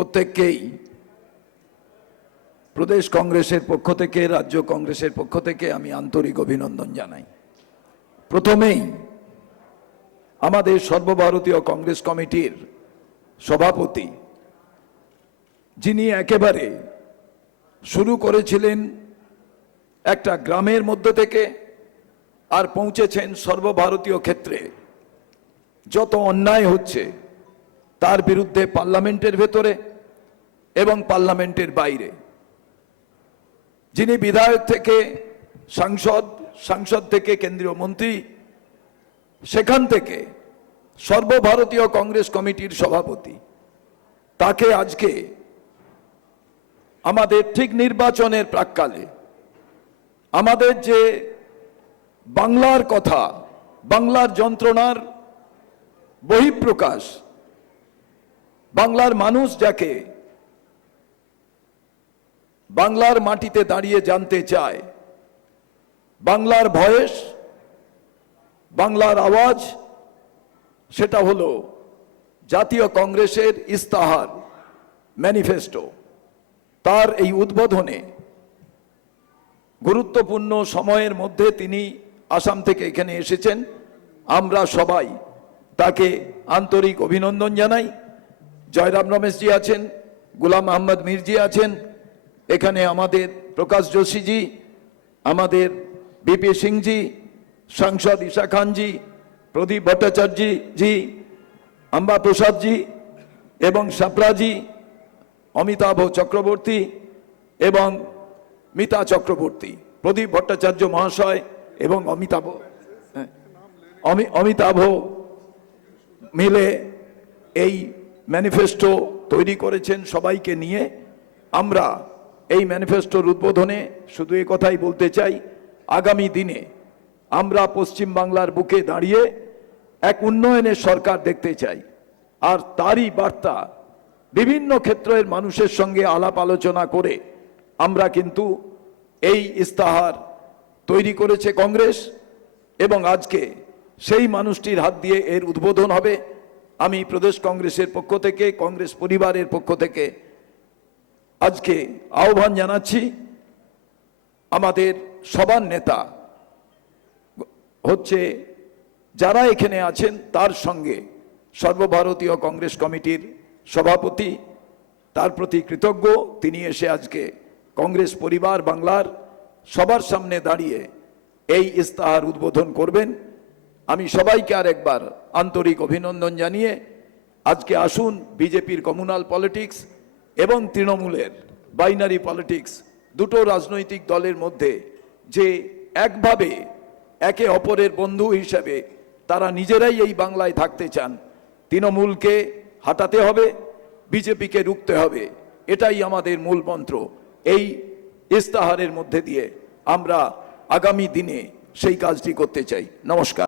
প্রত্যেককেই প্রদেশ কংগ্রেসের পক্ষ থেকে, রাজ্য কংগ্রেসের পক্ষ থেকে আমি আন্তরিক অভিনন্দন জানাই। প্রথমেই আমাদের সর্বভারতীয় কংগ্রেস কমিটির সভাপতি, যিনি একেবারে শুরু করেছিলেন একটা গ্রামের মধ্য থেকে আর পৌঁছেছেন সর্বভারতীয় ক্ষেত্রে, যত অন্যায় হচ্ছে তার বিরুদ্ধে পার্লামেন্টের ভেতরে এবং পার্লামেন্টের বাইরে, যিনি বিধায়ক থেকে সাংসদ থেকে কেন্দ্রীয় মন্ত্রী, সেখান থেকে সর্বভারতীয় কংগ্রেস কমিটির সভাপতি, তাকে আজকে আমাদের ঠিক নির্বাচনের প্রাক্কালে আমাদের যে বাংলার কথা, বাংলার যন্ত্রণার বহিঃপ্রকাশ, বাংলার মানুষ যাকে বাংলার মাটিতে দাঁড়িয়ে জানতে চায়, বাংলার ভয়েস, বাংলার আওয়াজ, সেটা হলো জাতীয় কংগ্রেসের ইস্তাহার, ম্যানিফেস্টো। তার এই উদ্বোধনে গুরুত্বপূর্ণ সময়ের মধ্যে তিনি আসাম থেকে এখানে এসেছেন। আমরা সবাই তাকে আন্তরিক অভিনন্দন জানাই। জয়রাম রমেশজি আছেন, গুলাম আহমদ মির্জি আছেন, এখানে আমাদের প্রকাশ যোশীজি, আমাদের বিপি সিংজি, সাংসদ ঈশা খানজি, প্রদীপ ভট্টাচার্যজি, আম্বা প্রসাদজি এবং সাপড়াজি, অমিতাভ চক্রবর্তী এবং মিতা চক্রবর্তী, প্রদীপ ভট্টাচার্য মহাশয় এবং অমিতাভ মিলে এই ম্যানিফেস্টো তৈরি করেছেন। সবাইকে নিয়ে আমরা এই ম্যানিফেস্টোর উদ্বোধনে শুধু এ কথাই বলতে চাই, আগামী দিনে আমরা পশ্চিম বাংলার বুকে দাঁড়িয়ে এক উন্নয়নের সরকার দেখতে চাই। আর তারই বার্তা বিভিন্ন ক্ষেত্রের মানুষের সঙ্গে আলাপ আলোচনা করে আমরা কিন্তু এই ইস্তাহার তৈরি করেছে কংগ্রেস, এবং আজকে সেই মানুষটির হাত দিয়ে এর উদ্বোধন হবে। আমি প্রদেশ কংগ্রেসের পক্ষ থেকে, কংগ্রেস পরিবারের পক্ষ থেকে আজকে আহ্বান জানাচ্ছি। আমাদের সবার নেতা হচ্ছে যারা এখানে আছেন, তার সঙ্গে সর্বভারতীয় কংগ্রেস কমিটির সভাপতি, তার প্রতি কৃতজ্ঞ। তিনি এসে আজকে কংগ্রেস পরিবার বাংলার সবার সামনে দাঁড়িয়ে এই ইস্তাহার উদ্বোধন করবেন। আমি সবাইকে আর একবার আন্তরিক অভিনন্দন জানিয়ে আজকে আসুন, বিজেপির কমিউনাল পলিটিক্স এবং তৃণমূলের বাইনারি পলিটিক্স, দুটো রাজনৈতিক দলের মধ্যে যে একভাবে একে অপরের বন্ধু হিসেবে তারা নিজেরাই এই বাংলায় থাকতে চান, তৃণমূলকে হাঁটাতে হবে, বিজেপিকে রুখতে হবে, এটাই আমাদের মূল মন্ত্র। এই ইস্তাহারের মধ্যে দিয়ে আমরা আগামী দিনে সেই কাজটি করতে চাই। নমস্কার।